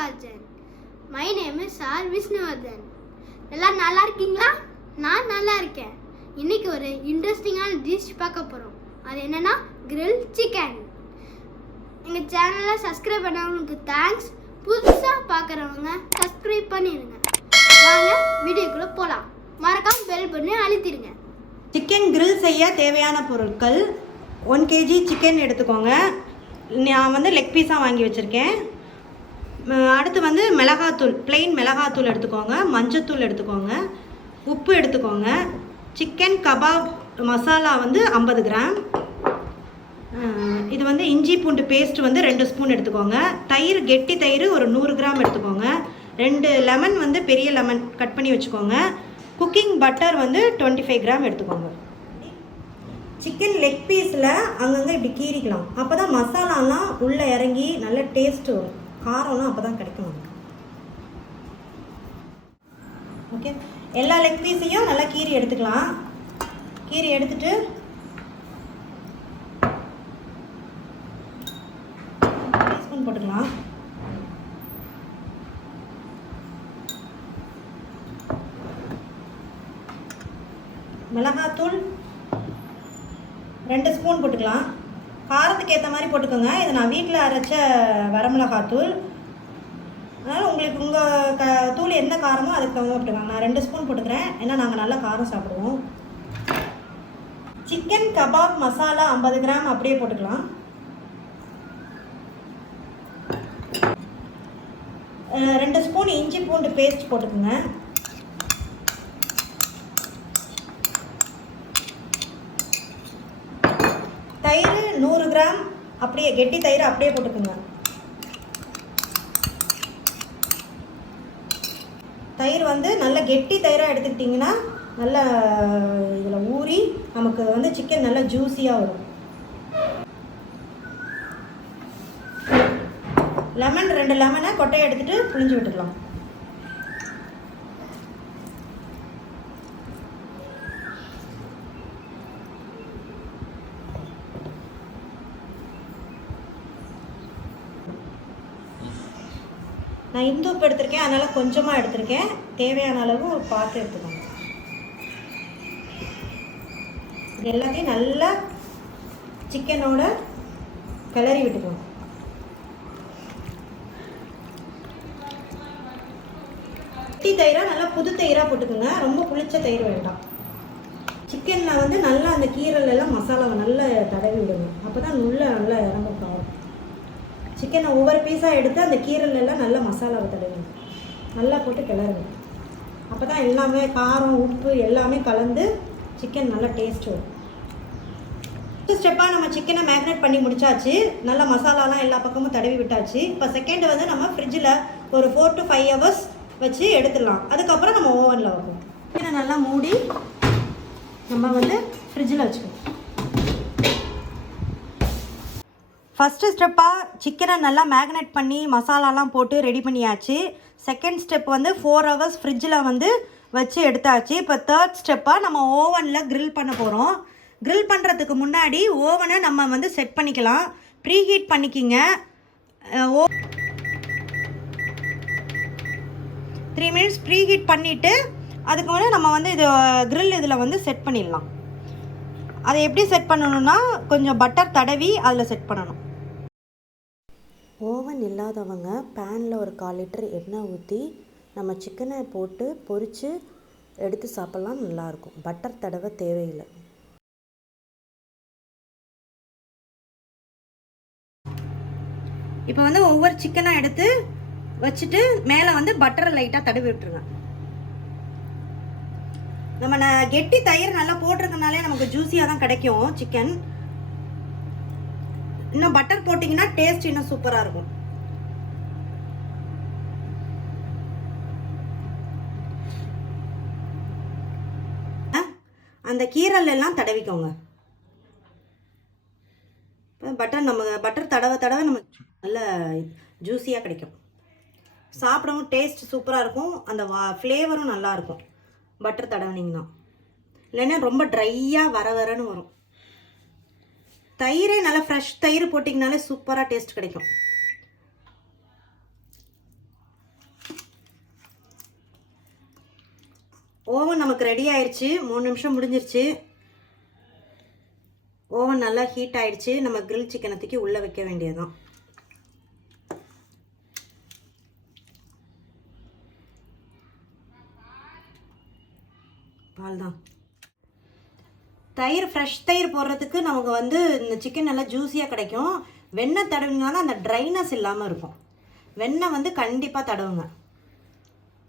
Rajan. My name is R. Vishnuvardhan. எல்லாம் நல்லா இருக்கீங்களா? நான் நல்லா இருக்கேன். இன்னைக்கு ஒரு இன்ட்ரெஸ்டிங்கான டிஷ் பார்க்க போகிறோம். அது என்னன்னா கிரில் சிக்கன். எங்கள் சேனலை சப்ஸ்கிரைப் பண்ணவங்களுக்கு தேங்க்ஸ். புதுசாக பார்க்குறவங்க சப்ஸ்கிரைப் பண்ணிடுங்க. வாங்க வீடியோக்குள்ளே போகலாம். மறக்காம பெல் பண்ணி அழுத்திடுங்க. சிக்கன் கிரில் செய்ய தேவையான பொருட்கள் 1 kg சிக்கன் எடுத்துக்கோங்க. நான் வந்து லெக் பீஸாக வாங்கி வச்சுருக்கேன். அடுத்து வந்து மிளகாத்தூள், பிளெயின் மிளகாத்தூள் எடுத்துக்கோங்க. மஞ்சத்தூள் எடுத்துக்கோங்க. உப்பு எடுத்துக்கோங்க. சிக்கன் கபாப் மசாலா வந்து 50 கிராம். இது வந்து இஞ்சி பூண்டு பேஸ்ட் வந்து 2 ஸ்பூன் எடுத்துக்கோங்க. தயிர், கெட்டி தயிர் ஒரு 100 கிராம் எடுத்துக்கோங்க. 2 லெமன் வந்து பெரிய லெமன் கட் பண்ணி வச்சுக்கோங்க. குக்கிங் பட்டர் வந்து 25 கிராம் எடுத்துக்கோங்க. சிக்கன் லெக் பீஸில் அங்கங்கே இப்படி கீறிக்கலாம். அப்போ தான் மசாலாலாம் உள்ளே இறங்கி நல்ல டேஸ்ட்டு வரும். காரம்லாம் அப்போ தான் கிடைக்கும். ஓகே, எல்லா லெக் பீஸையும் நல்லா கீறி எடுத்துக்கலாம். கீறி எடுத்துட்டு டீஸ்பூன் போட்டுக்கலாம். மிளகாத்தூள் 2 ஸ்பூன் போட்டுக்கலாம். காரத்துக்கு ஏற்ற மாதிரி போட்டுக்கோங்க. இது நான் வீட்டில் அரைச்ச வரமிளகாத்தூள். அதனால் உங்களுக்கு உங்கள் தூள் என்ன காரமோ அதுக்கு தகுந்த போட்டுக்கோங்க. நான் 2 ஸ்பூன் போட்டுக்கிறேன், ஏன்னா நாங்கள் நல்லா காரம் சாப்பிடுவோம். சிக்கன் கபாப் மசாலா 50 கிராம் அப்படியே போட்டுக்கலாம். 2 ஸ்பூன் இஞ்சி பூண்டு பேஸ்ட் போட்டுக்கோங்க. தயிர் 100 கிராம் அப்படியே, கெட்டி தயிர் அப்படியே போட்டுக்கோங்க. தயிர் வந்து நல்ல கெட்டி தயிராக எடுத்துக்கிட்டிங்கன்னா நல்லா இதில் ஊறி நமக்கு வந்து சிக்கன் நல்லா ஜூஸியாக வரும். லெமன் 2 லெமனை கொட்டையை எடுத்துகிட்டு புழிஞ்சு விட்டுக்கலாம். நான் இந்துப்பு எடுத்திருக்கேன், அதனால் கொஞ்சமாக எடுத்திருக்கேன். தேவையான அளவு பார்த்து எடுத்துக்கோங்க. இது எல்லாத்தையும் நல்லா சிக்கனோட கிளறி விட்டுக்கோங்க. கெட்டி தயிராக நல்லா புது தயிராக போட்டுக்கோங்க. ரொம்ப புளிச்ச தயிர் வேண்டாம். சிக்கனில் வந்து நல்லா அந்த கீரல் எல்லாம் மசாலாவை நல்லா தடவி விடுங்க. அப்போ தான் நல்லா இறங்க காரம். சிக்கனை ஒவ்வொரு பீஸாக எடுத்து அந்த கீரல் எல்லாம் நல்லா மசாலாவை தடவுங்க. நல்லா போட்டு கிளறுங்க. அப்போ தான் எல்லாமே காரம், உப்பு எல்லாமே கலந்து சிக்கன் நல்லா டேஸ்ட் வரும். ஃபஸ்ட் ஸ்டெப்பாக நம்ம சிக்கனை மேக்னேட் பண்ணி முடிச்சாச்சு. நல்லா மசாலாலாம் எல்லா பக்கமும் தடவி விட்டாச்சு. இப்போ செகண்ட் வந்து நம்ம ஃப்ரிட்ஜில் ஒரு 4 to 5 ஹவர்ஸ் வச்சு எடுத்துடலாம். அதுக்கப்புறம் நம்ம ஓவனில் வைப்போம். சிக்கனை நல்லா மூடி நம்ம வந்து ஃப்ரிட்ஜில் வச்சுக்கணும். ஃபஸ்ட்டு ஸ்டெப்பாக சிக்கனை நல்லா மேக்னேட் பண்ணி மசாலாலாம் போட்டு ரெடி பண்ணியாச்சு. செகண்ட் ஸ்டெப் வந்து 4 ஹவர்ஸ் ஃப்ரிட்ஜில் வந்து வச்சு எடுத்தாச்சு. இப்போ தேர்ட் ஸ்டெப்பாக நம்ம ஓவனில் க்ரில் பண்ண போகிறோம். க்ரில் பண்ணுறதுக்கு முன்னாடி ஓவனை நம்ம வந்து செட் பண்ணிக்கலாம். ப்ரீஹீட் பண்ணிக்கிங்க. 3 மினிட்ஸ் ப்ரீஹீட் பண்ணிவிட்டு அதுக்கு மேலே நம்ம வந்து இது க்ரில் இதில் வந்து செட் பண்ணிடலாம். அதை எப்படி செட் பண்ணணும்னா கொஞ்சம் பட்டர் தடவி அதில் செட் பண்ணணும். ஓவன் இல்லாதவங்க பேனில் ஒரு 1/4 லிட்டர் எண்ணெய் ஊற்றி நம்ம சிக்கனை போட்டு பொரித்து எடுத்து சாப்பிட்லாம். நல்லாயிருக்கும். பட்டர் தடவை தேவையில்லை. இப்போ வந்து ஒவ்வொரு சிக்கனாக எடுத்து வச்சுட்டு மேலே வந்து பட்டரை லைட்டாக தடவி விட்டுருங்க. நம்ம கெட்டி தயிர் நல்லா போட்டிருக்கனாலே நமக்கு ஜூஸியாக தான் கிடைக்கும் சிக்கன். இன்னும் பட்டர் போட்டிங்கன்னா டேஸ்ட் இன்னும் சூப்பராக இருக்கும். அந்த கீரல் எல்லாம் தடவிக்கோங்க. பட்டர் தடவை நம்ம நல்ல ஜூஸியாக கிடைக்கும். சாப்பிடவும் டேஸ்ட் சூப்பராக இருக்கும். அந்த ஃப்ளேவரும் நல்லாயிருக்கும் பட்டர் தடவினீங்கன்னா. இல்லைன்னா ரொம்ப ட்ரையாக வரன்னு வரும். தயிரே நல்லா ஃப்ரெஷ் தயிர் போட்டிங்கனாலே சூப்பராக டேஸ்ட் கிடைக்கும். ஓவன் நமக்கு ரெடி ஆயிடுச்சு. 3 நிமிஷம் முடிஞ்சிருச்சு. ஓவன் நல்லா ஹீட் ஆயிடுச்சு. நம்ம கிரில் சிக்கனை தூக்கி உள்ளே வைக்க வேண்டியதுதான். பால் தான். தயிர், ஃப்ரெஷ் தயிர் போடுறதுக்கு நமக்கு வந்து இந்த சிக்கன் நல்லா ஜூஸியாக கிடைக்கும். வெண்ணெய் தடவினாலும் அந்த ட்ரைனஸ் இல்லாமல் இருக்கும். வெண்ணெய் வந்து கண்டிப்பாக தடவுங்க.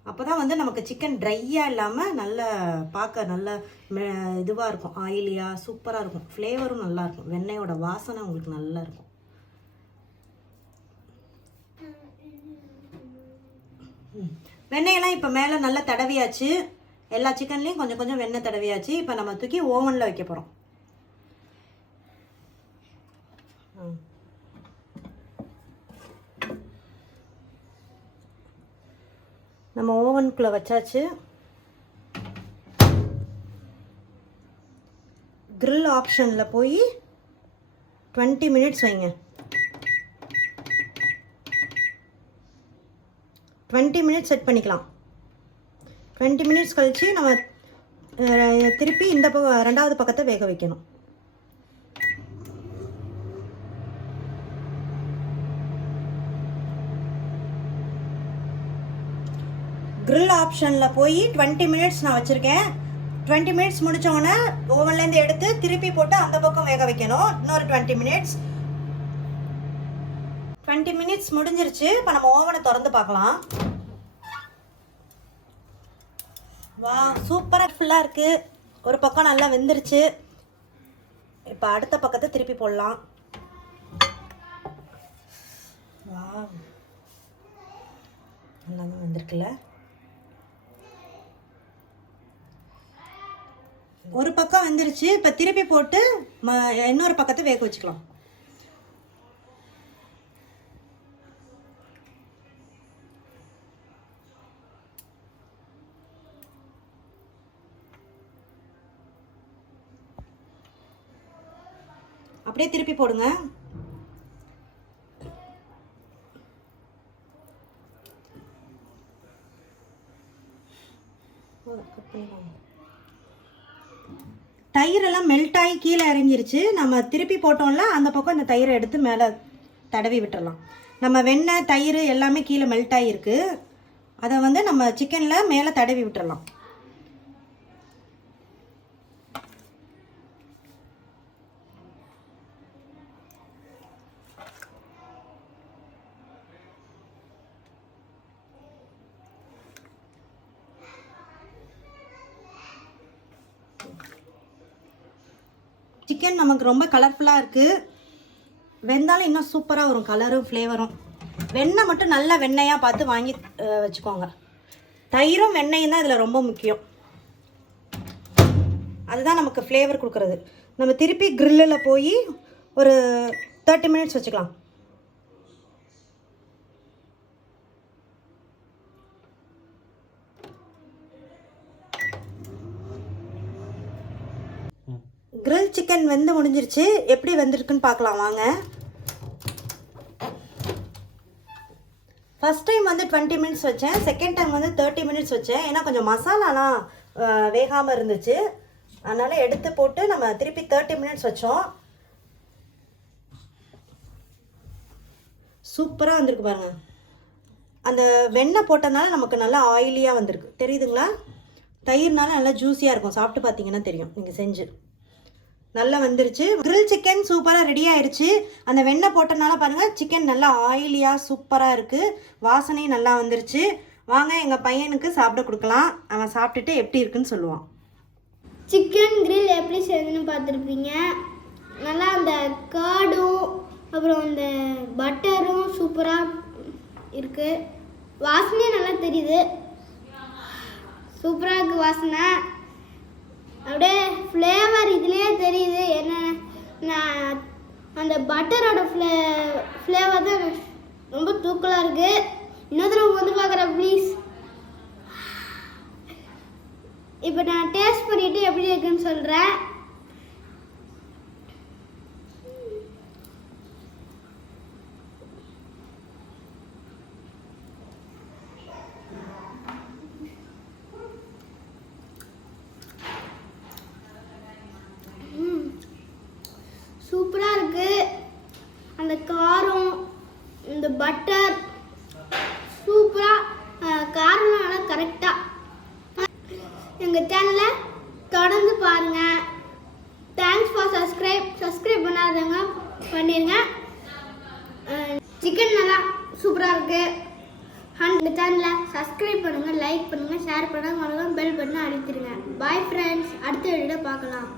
அப்போ தான் வந்து நமக்கு சிக்கன் ட்ரையாக இல்லாமல் நல்ல பார்க்க நல்ல இதுவாக இருக்கும். ஆயிலியாக சூப்பராக இருக்கும். ஃப்ளேவரும் நல்லாயிருக்கும். வெண்ணெயோட வாசனை உங்களுக்கு நல்லா இருக்கும். வெண்ணெயெல்லாம் இப்போ மேலே நல்லா தடவியாச்சு. எல்லா சிக்கன்லேயும் கொஞ்சம் கொஞ்சம் வெண்ணெய் தடவியாச்சு. இப்போ நம்ம தூக்கி ஓவனில் வைக்க போகிறோம். நம்ம ஓவனுக்குள்ளே வச்சாச்சு. கிரில் ஆப்ஷனில் போய் 20 மினிட்ஸ் வைங்க. 20 மினிட்ஸ் செட் பண்ணிக்கலாம். 20 மினிட்ஸ் கழித்து நம்ம திருப்பி இந்த ரெண்டாவது பக்கத்தை வேக வைக்கணும். கிரில் ஆப்ஷனில் போய் 20 மினிட்ஸ் நான் வச்சுருக்கேன். 20 மினிட்ஸ் முடித்தோடனே ஓவன்லேருந்து எடுத்து திருப்பி போட்டு அந்த பக்கம் வேக வைக்கணும். இன்னொரு 20 மினிட்ஸ். 20 மினிட்ஸ் முடிஞ்சிருச்சு. இப்போ நம்ம ஓவனை திறந்து பார்க்கலாம். வா, சூப்பராக ஃபுல்லாக இருக்குது. ஒரு பக்கம் நல்லா வெந்துருச்சு. இப்போ அடுத்த பக்கத்தை திருப்பி போடலாம். வா, நல்லா தான் வந்திருக்குல்ல. ஒரு பக்கம் வெந்துருச்சு. இப்போ திருப்பி போட்டு இன்னொரு பக்கத்தை வேக வச்சுக்கலாம். அப்படியே திருப்பி போடுங்க. தயிரெல்லாம் மெல்ட் ஆகி கீழே இறங்கிருச்சு. நம்ம திருப்பி போட்டோம்ல, அந்த பக்கம் இந்த தயிரை எடுத்து மேலே தடவி விட்டுறலாம். நம்ம வெண்ணெய் தயிர் எல்லாமே கீழே மெல்ட் ஆகிருக்கு. அதை வந்து நம்ம சிக்கனில் மேலே தடவி விட்டுறலாம். சிக்கன் நமக்கு ரொம்ப கலர்ஃபுல்லாக இருக்குது. வெந்தாலும் இன்னும் சூப்பராக வரும் கலரும் ஃப்ளேவரும். வெண்ணெய் மட்டும் நல்ல வெண்ணெயாக பார்த்து வாங்கி வச்சுக்கோங்க. தயிரும் வெண்ணெயும் தான் இதில் ரொம்ப முக்கியம். அதுதான் நமக்கு ஃப்ளேவர் கொடுக்குறது. நம்ம திருப்பி கிரில்லில் போய் ஒரு 30 மினிட்ஸ் வச்சுக்கலாம். கிரில் சிக்கன் வெந்து முடிஞ்சிருச்சு. எப்படி வெந்திருக்குன்னு பார்க்கலாம் வாங்க. ஃபஸ்ட் டைம் வந்து 20 மினிட்ஸ் வச்சேன். செகண்ட் டைம் வந்து 30 மினிட்ஸ் வச்சேன். ஏன்னா கொஞ்சம் மசாலாலாம் வேகாமல் இருந்துச்சு. அதனால் எடுத்து போட்டு நம்ம திருப்பி 30 மினிட்ஸ் வச்சோம். சூப்பராக வந்திருக்கு பாருங்கள். அந்த வெண்ணெய் போட்டனால நமக்கு நல்லா ஆயிலியாக வந்திருக்கு. தெரியுதுங்களா? தயிர்னால நல்லா ஜூஸியாக இருக்கும். சாப்பிட்டு பார்த்தீங்கன்னா தெரியும். நீங்கள் செஞ்சு நல்லா வந்துருச்சு. கிரில் சிக்கன் சூப்பராக ரெடி ஆயிடுச்சு. அந்த வெண்ணெய் போட்டனால பாருங்கள் சிக்கன் நல்லா ஆயிலியாக சூப்பராக இருக்குது. வாசனையும் நல்லா வந்துருச்சு. வாங்க எங்கள் பையனுக்கு சாப்பிட கொடுக்கலாம். அவன் சாப்பிட்டுட்டு எப்படி இருக்குன்னு சொல்லுவான். சிக்கன் கிரில் எப்படி செய்யுதுன்னு பார்த்துருப்பீங்க. நல்லா அந்த கர்டும் அப்புறம் அந்த பட்டரும் சூப்பராக இருக்குது. வாசனையும் நல்லா தெரியுது. சூப்பராக இருக்குது வாசனை. அப்படியே ஃப்ளேவர் இதுலேயே தெரியுது. என்ன அந்த பட்டரோட ஃப்ளேவர் தான் ரொம்ப தூக்கலாக இருக்குது. இன்னொரு தடவை வந்து பார்க்குறேன் ப்ளீஸ். இப்போ நான் டேஸ்ட் பண்ணிவிட்டு எப்படி இருக்குன்னு சொல்கிறேன். பட்டர் சூப்பராக காரம் நல்லா கரெக்டாக. எங்கள் சேனலை தொடர்ந்து பாருங்கள். தேங்க்ஸ் ஃபார் சப்ஸ்கிரைப் பண்ணாதவங்க பண்ணிடுங்க. சிக்கன் நல்லா சூப்பராக இருக்குது. எங்கள் சேனலை சப்ஸ்கிரைப் பண்ணுங்கள், லைக் பண்ணுங்கள், ஷேர் பண்ணுங்கள், பெல் பட்டனை அழுத்திடுங்க. பாய் ஃப்ரெண்ட்ஸ், அடுத்த வீடியோவில் பார்க்கலாம்.